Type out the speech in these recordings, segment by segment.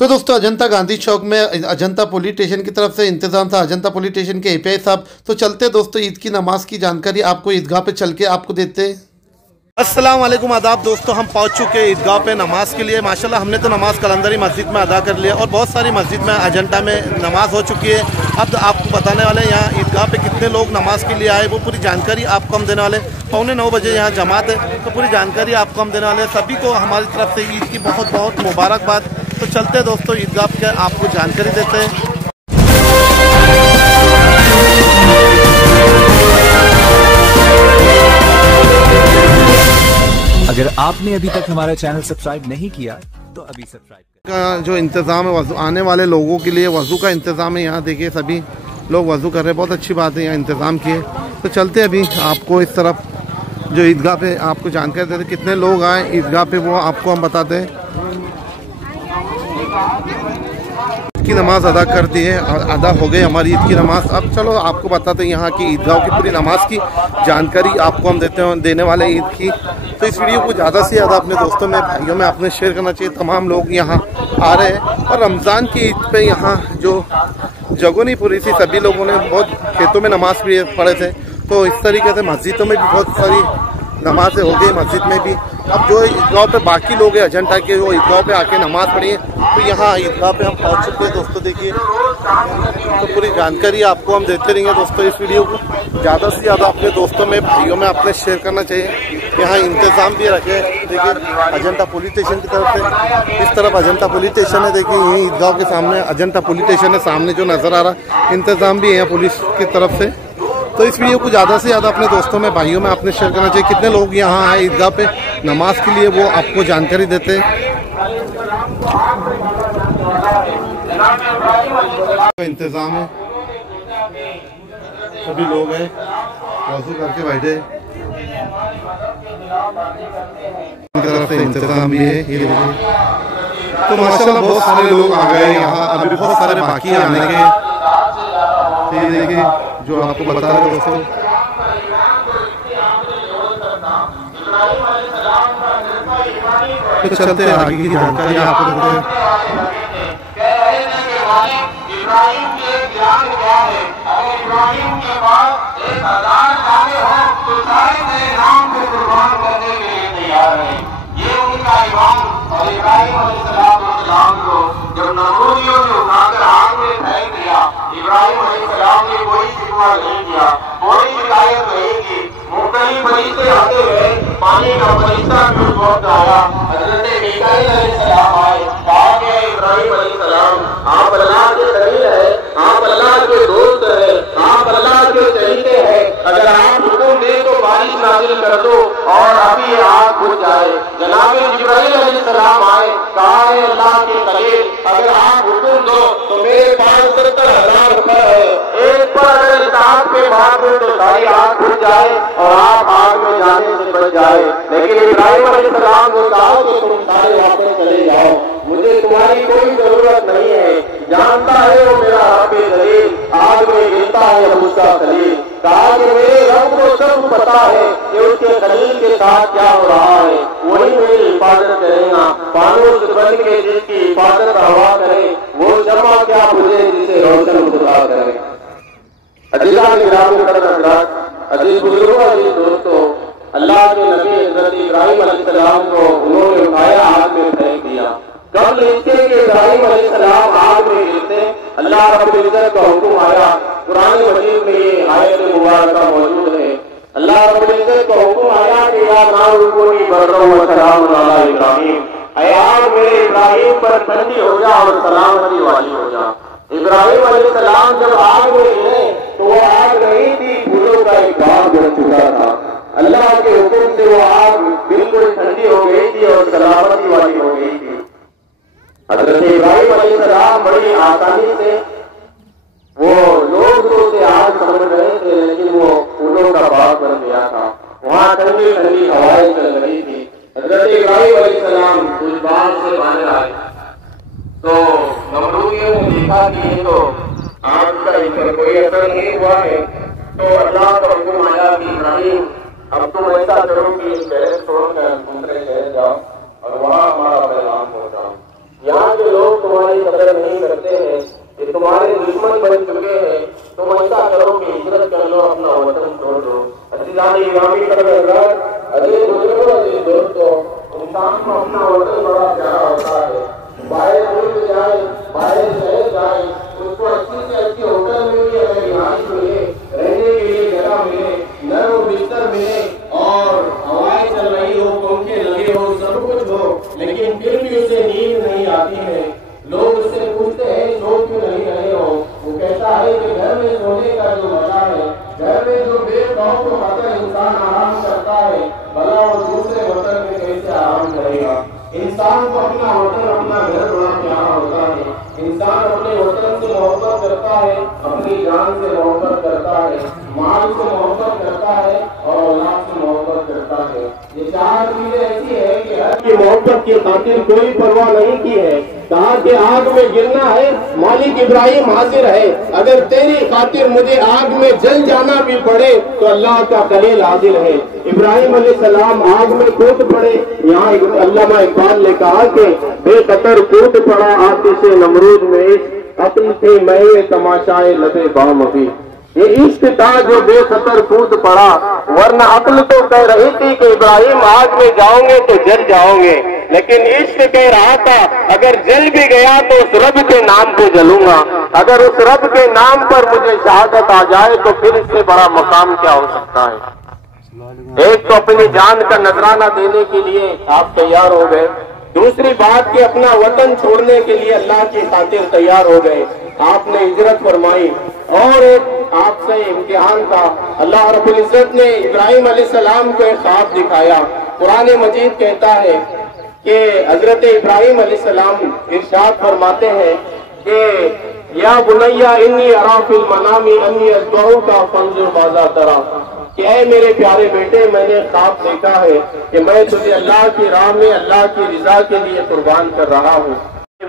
तो दोस्तों अजंता गांधी चौक में अजंता पुलिस स्टेशन की तरफ से इंतजाम था, अजंता पुलिस स्टेशन के एपीआई साहब। तो चलते दोस्तों ईद की नमाज की जानकारी आपको ईदगाह पे चल के आपको देते हैं। अस्सलाम वालेकुम, आदाब दोस्तों। हम पहुंच चुके हैं ईदगाह पे नमाज के लिए। माशाल्लाह हमने तो नमाज कलंदरी मस्जिद में अदा कर लिया और बहुत सारी मस्जिद में अजंता में नमाज हो चुकी है। अब आपको बताने वाले हैं यहाँ ईदगाह पे कितने लोग नमाज के लिए आए, वो पूरी जानकारी आपको हम देने वाले। 8:45 बजे यहाँ जमात है, तो पूरी जानकारी आपको हम देने वाले। सभी को हमारी तरफ से ईद की बहुत बहुत मुबारकबाद। तो चलते हैं दोस्तों ईदगाह के आपको जानकारी देते हैं। अगर आपने अभी तक हमारा चैनल सब्सक्राइब नहीं किया तो अभी सब्सक्राइब का जो इंतज़ाम है वज़ू आने वाले लोगों के लिए वज़ू का इंतज़ाम है। यहाँ देखिए सभी लोग वज़ू कर रहे हैं, बहुत अच्छी बात है यहाँ इंतज़ाम किए। तो चलते अभी आपको इस तरफ जो ईदगाह पे आपको जानकारी देते कितने लोग आए ईदगाह पे वो आपको हम बताते हैं। की नमाज अदा कर दी है, अदा हो गई हमारी ईद की नमाज। अब चलो आपको बताते हैं यहाँ की ईदगाह की पूरी नमाज की जानकारी आपको हम देने वाले ईद की। तो इस वीडियो को ज़्यादा से ज़्यादा अपने दोस्तों में भाइयों में आपने शेयर करना चाहिए। तमाम लोग यहाँ आ रहे हैं और रमज़ान की ईद पे यहाँ जो जगह नहीं पूरी थी, सभी लोगों ने बहुत खेतों में नमाज भी पढ़े थे। तो इस तरीके से मस्जिदों में भी बहुत सारी नमाजें हो गई मस्जिद में भी। अब जो ईदगाह पे बाकी लोग हैं अजंता के, वो ईदगाह पे आके नमाज पढ़ी है। तो यहाँ ईदगाह पे हम पहुँच चुके हैं दोस्तों। देखिए तो पूरी जानकारी आपको हम देते रहेंगे दोस्तों। इस वीडियो को ज़्यादा से ज़्यादा अपने दोस्तों में भाइयों में अपने शेयर करना चाहिए। यहाँ इंतज़ाम भी रखे। देखिए अजंता पुलिस स्टेशन की तरफ से, इस तरफ अजंता पुलिस स्टेशन है। देखिए यही ईदगाह के सामने अजंता पुलिस स्टेशन है, सामने जो नज़र आ रहा है। इंतज़ाम भी है पुलिस की तरफ से। तो इस वीडियो को ज़्यादा से ज़्यादा अपने दोस्तों में भाइयों में आपने शेयर करना चाहिए। कितने लोग यहाँ आए ईदगाह पे नमाज के लिए वो आपको जानकारी देते हैं। इंतज़ाम है, सभी लोग हैं वज़ू करके बैठे। तरफ से इंतज़ाम भी है। ये तो माशाल्लाह बहुत सारे लोग आ गए यहाँ, अभी बहुत सारे बाकी आने के। ये देखिए जो आपको बता रहे दोस्तों। तो चलते हैं आगे की जानकारी आपको देते हैं। इब्राहिम के ज्ञान क्या है? अगर इब्राहिम के पास 1000 जाने हो तो सारे नए नाम को कुर्बान करने के लिए तैयार है। ये उनका ईमान। और इब्राहिम अलैहिस्सलाम को जब नमरूदियों ने उठाकर आग में फेंक दिया, इब्राहिम अलैहिस्सलाम ने कोई शिकवा नहीं किया, कोई शिकायत नहीं की। मुख्तलिफ फरिश्ते आते हुए पानी का फरिश्ता भी पहुंच आया। हज़रत मीकाईल अलैहिस्सलाम आए, कहा कि इब्राहिम अलैहिस्सलाम आप अल्लाह के खलील है, आप अल्लाह के दोस्त है, आप अल्लाह के चहीते हैं। अगर आप हुक्म दे तो बारिश नाजिल कर दो और अभी आग बुझ जाए। जनाब जिब्राइल अलैहिस्सलाम आए, कहा है अल्लाह के खलील अगर आप हुक्म दो तो मेरे पास 70,000 रुपए है, एक पर अगर इस आग पे मार दो तो सारी आग बुझ जाए और आप आग में जाने से बच जाए। लेकिन इब्राहिम अलैहिस्सलाम ने कहा कि तुम सारे वापस चले जाओ, मुझे तुम्हारी कोई जरूरत नहीं है। जानता है वो मेरा रब जलील, आग में गिरता है उसका खलील। कहा कि मेरे रब को सब पता है कि उसके खलील के साथ क्या हो रहा है, वही मेरी हिफाजत करेगा। फानूस बन के जिसकी हिफाजत हवा करे, वो जमा क्या बुझे जिसे रोशन खुदा करे। अजीज बुजुर्गों, अजीज दोस्तों, अल्लाह के नबी हज़रत इब्राहिम अलैहिस्सलाम को उन्होंने उठाया, आग में फेंक दिया। कब इसके कि इब्राहिम अलैहिस्सलाम आग में गिरते अल्लाह रब्बुल इज्जत का हुक्म आया। कुरान मजीद में ये आयत मुबारका मौजूद है। अल्लाह रब्बुल इज्जत का हुक्म आया कि या नार कुनी बर्रन व सलामुन अला इब्राहिम, ऐ आग मेरे इब्राहिम पर ठंडी हो जा और सलामती वाली हो जा। इब्राहिम अलैहिस्सलाम जब आग में गिरे तो वो आग नहीं थी, फूलों का एक बाग बन चुका था। अल्लाह के हुक्म से वो आग बिल्कुल ठंडी हो गई थी और सलामती वाली हो गई थी। हज़रत इब्राहिम अलैहिस्सलाम बड़ी आसानी से, वो लोग तो उसे आग समझ रहे थे लेकिन वो फूलों का बाग बन गया था। वहाँ ठंडी ठंडी हवाएं चल रही थी। हज़रत इब्राहिम अलैहिस्सलाम उस बाग से बाहर आए तो नमरूदियों ने देखा कि ये तो आग का इस पर कोई असर नहीं हुआ है। तो अल्लाह का हुक्म आया कि इब्राहिम अब तुम ऐसा करो कि शहर छोड़कर दूसरे शहर जाओ और वहाँ हमारा पैगाम पहुँचाओ। यहाँ के लोग तुम्हारी कदर नहीं करते हैं, ये तुम्हारे दुश्मन बन चुके हैं, तुम ऐसा करो कि हिजरत कर लो, अपना वतन छोड़ दो। अजीज़ान इस्लामी अजीज बुजुर्गों, अजीज दोस्तों, इंसान को अपना वतन बड़ा प्यारा होता है। बाहर मुल्क जाए, बाहर शहर जाए, उसको अच्छी से अच्छी होटल में भी हमें रिहाइश मिले, रहने के लिए जगह मिले, नर्म बिस्तर मिले और हवाएं चल रही हो, पंखे लगे हो, सब कुछ हो, लेकिन फिर भी उसे नींद नहीं आती है। लोग उससे पूछते हैं सो क्यों नहीं रहे हो? वो कहता है कि घर में सोने का जो मजा है, घर में जो बेखौफ खाकर इंसान आराम करता है, भला वो दूसरे वतन में कैसे आराम करेगा? इंसान को अपना वतन, अपना घर बड़ा प्यारा होता है। इंसान अपने वतन से मोहब्बत करता है, अपनी जान से मोहब्बत करता है, माल से मोहब्बत करता है और औलाद से मोहब्बत करता है। ये चार चीजें ऐसी है कि हर की मोहब्बत की खातिर कोई परवाह नहीं की है। कहा कि आग में गिरना है, मालिक इब्राहिम हाजिर है, अगर तेरी खातिर मुझे आग में जल जाना भी पड़े तो अल्लाह का खलील हाजिर है। इब्राहिम अलैहिस्सलाम आग में कूद पड़े। यहाँ अल्लामा इकबाल ने कहा कि बेखतर कूद पड़ा आतिशे नमरूद में, अपनी थे मैं तमाशाए लबे बाम अभी। ये इश्क था जो बेखतर कूद पड़ा, वरना अक्ल तो कह रही थी कि इब्राहिम आग में जाओगे तो जल जाओगे, लेकिन इश्क कह रहा था अगर जल भी गया तो उस रब के नाम पे जलूंगा। अगर उस रब के नाम पर मुझे शहादत आ जाए तो फिर इससे बड़ा मकाम क्या हो सकता है। एक तो अपनी जान का नजराना देने के लिए आप तैयार हो गए, दूसरी बात कि अपना वतन छोड़ने के लिए अल्लाह की खातिर तैयार हो गए, आपने हिजरत फरमाई। और एक आपसे इम्तिहान था, अल्लाह रब्बुल इज्जत ने इब्राहिम अलैहिस्सलाम को एक ख्वाब दिखाया। कुरान मजीद कहता है कि हजरत इब्राहिम अलैहिस्सलाम इरशाद फरमाते हैं कि या बुनैया इन्नी अरा फिल मनामी अन्नी अज़बहुका फंजुर माज़ा तरा, कि ऐ मेरे प्यारे बेटे, मैंने ख्वाब देखा है कि मैं तुझे अल्लाह की राह में अल्लाह की रिजा के लिए कुर्बान कर रहा हूँ।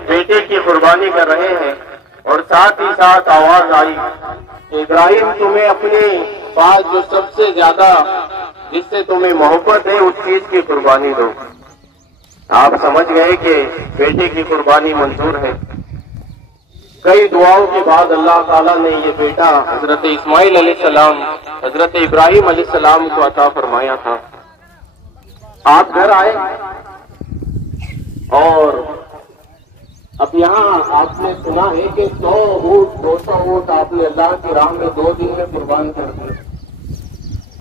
बेटे की कुर्बानी कर रहे हैं और साथ ही साथ आवाज आई, इब्राहिम तुम्हें अपने पास जो सबसे ज्यादा जिससे तुम्हें मोहब्बत है उस चीज की कुर्बानी दो। आप समझ गए कि बेटे की कुर्बानी मंजूर है। कई दुआओं के बाद अल्लाह ताला ने ये बेटा हजरत इस्माइल अलैहिस्सलाम, हजरत इब्राहिम अलैहिस्सलाम को अता फरमाया था। आप घर आए और अब यहाँ आपने सुना है कि 100 ऊँट 200 ऊँट आपने अल्लाह की राह में 2 दिन में कुर्बान कर दिए।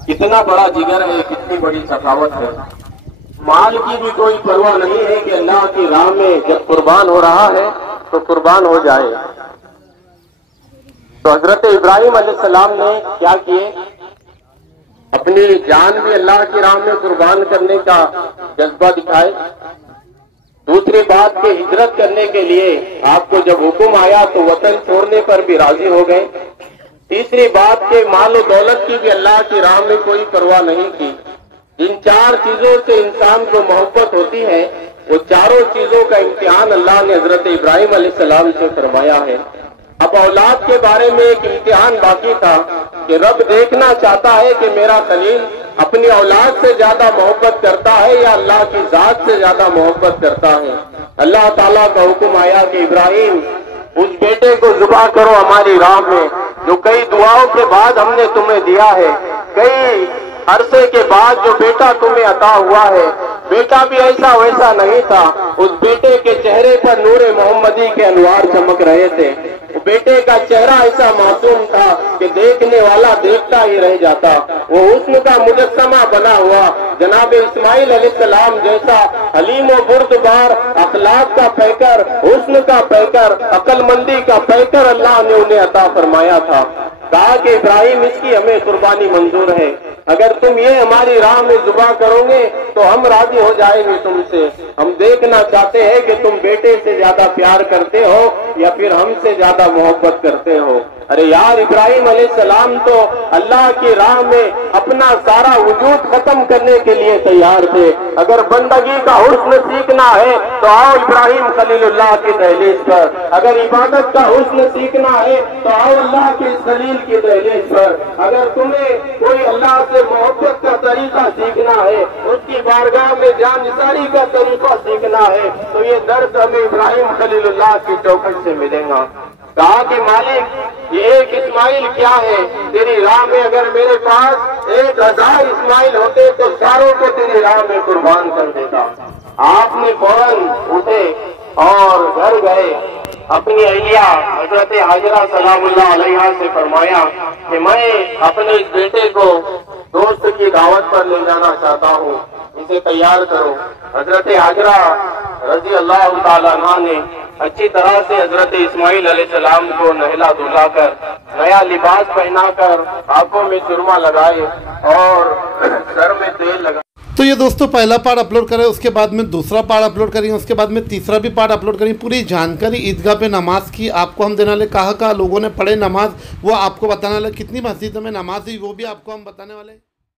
कितना बड़ा जिगर है, कितनी बड़ी सखावत है। माल की भी कोई परवाह नहीं है कि अल्लाह की राह में जब कुर्बान हो रहा है तो कुर्बान हो जाए। तो हजरत इब्राहिम अलैहिस्सलाम ने क्या किए, अपनी जान भी अल्लाह की राह में कुर्बान करने का जज्बा दिखाए। दूसरी बात के हिजरत करने के लिए आपको जब हुक्म आया तो वतन छोड़ने पर भी राजी हो गए। तीसरी बात के माल और दौलत की भी अल्लाह की राह में कोई परवाह नहीं की। जिन 4 चीजों से इंसान को मोहब्बत होती है वो चारों चीजों का इम्तिहान अल्लाह ने हजरत इब्राहिम अलैहिस्सलाम से फरमाया है। अब औलाद के बारे में एक इम्तिहान बाकी था कि रब देखना चाहता है कि मेरा खलील अपनी औलाद से ज्यादा मोहब्बत करता है या अल्लाह की जात से ज्यादा मोहब्बत करता है। अल्लाह ताला का हुक्म आया कि इब्राहिम उस बेटे को ज़ुबा करो हमारी राह में, जो कई दुआओं के बाद हमने तुम्हें दिया है, कई अरसे के बाद जो बेटा तुम्हें अता हुआ है। बेटा भी ऐसा वैसा नहीं था, उस बेटे के चेहरे पर नूरे मोहम्मदी के अनवार चमक रहे थे। बेटे का चेहरा ऐसा मासूम था कि देखने वाला देखता ही रह जाता। वो हुस्न का मुजस्समा बना हुआ जनाब इस्माइल अलैहिस्सलाम जैसा हलीम व बुर्दबार, अखलाक का पैकर, हुस्न का पैकर, अक्लमंदी का पैकर अल्लाह ने उन्हें अता फरमाया था। कहा कि इब्राहिम इसकी हमें कुर्बानी मंजूर है, अगर तुम ये हमारी राह में ज़ुबा करोगे तो हम राजी हो जाएंगे तुमसे। हम देखना चाहते हैं कि तुम बेटे से ज्यादा प्यार करते हो या फिर हमसे ज्यादा मोहब्बत करते हो। अरे यार, इब्राहिम अलैहिस्सलाम तो अल्लाह की राह में अपना सारा वजूद खत्म करने के लिए तैयार थे। अगर बंदगी का हुस्न सीखना है तो आओ इब्राहिम खलीलुल्लाह की दहलीज पर। अगर इबादत का हुस्न सीखना है तो आओ अल्लाह के खलील की दहलीज पर। अगर तुम्हें कोई अल्लाह से मोहब्बत का तरीका सीखना है, उसकी बारगाह में जानिसारी का तरीका सीखना है, तो ये दर्द हमें इब्राहिम खलीलुल्लाह की चौखट तुझसे मिलेगा। कहा कि मालिक ये एक इस्माइल क्या है, तेरी राह में अगर मेरे पास 1000 इस्माइल होते तो सारों को तेरी राह में कुर्बान कर देता। आपने फौरन उठे और घर गए, अपनी अहिया हजरत हाजरा सलामुल्लाह अलैहा से फरमाया कि मैं अपने इस बेटे को दोस्त की दावत पर ले जाना चाहता हूँ, इसे तैयार करो। हजरत हाजरा रजी अल्लाह ताला अन्हा ने अच्छी तरह से हजरत इस्माइल अलैहिस्सलाम को नहला धुला कर, नया लिबास पहनाकर, आंखों में सुरमा लगाए और सर में तेल लगा। तो ये दोस्तों पहला पार्ट अपलोड करें, उसके बाद में दूसरा पार्ट अपलोड करेंगे, उसके बाद में तीसरा भी पार्ट अपलोड करेंगे। पूरी जानकारी ईदगाह पे नमाज की आपको हम देने वाले, कहाँ लोगों ने पढ़े नमाज वो आपको बताने वाले, कितनी मस्जिदों में नमाज हुई वो भी आपको हम बताने वाले।